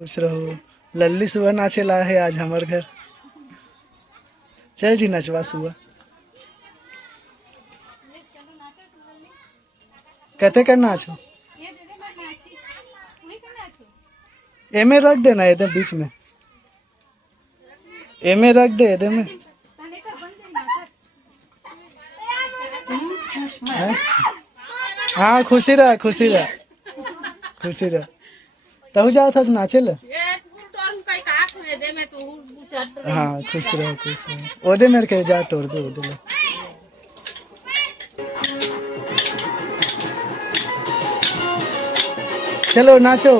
खुश रहो। लल्ली सुबह नाचे ला है आज हमारे घर। चल जी नचवा सुबह। कहते कर नाचो। एमे रख देना एकदम बीच में। एमे रख दे एकदम में। हाँ खुशी रह खुशी रह खुशी रह। तू जा था नाचे ला। हाँ खुश रहो खुश रहो। ओदे मेरे के जा तोड़ दे ओदे ला। चलो नाचो।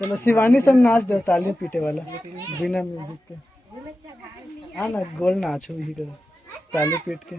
चलो शिवानी सब नाच दो ताली पीटे वाला बिना म्यूजिक के। हाँ ना गोल नाचो ही करो ताली पीट के।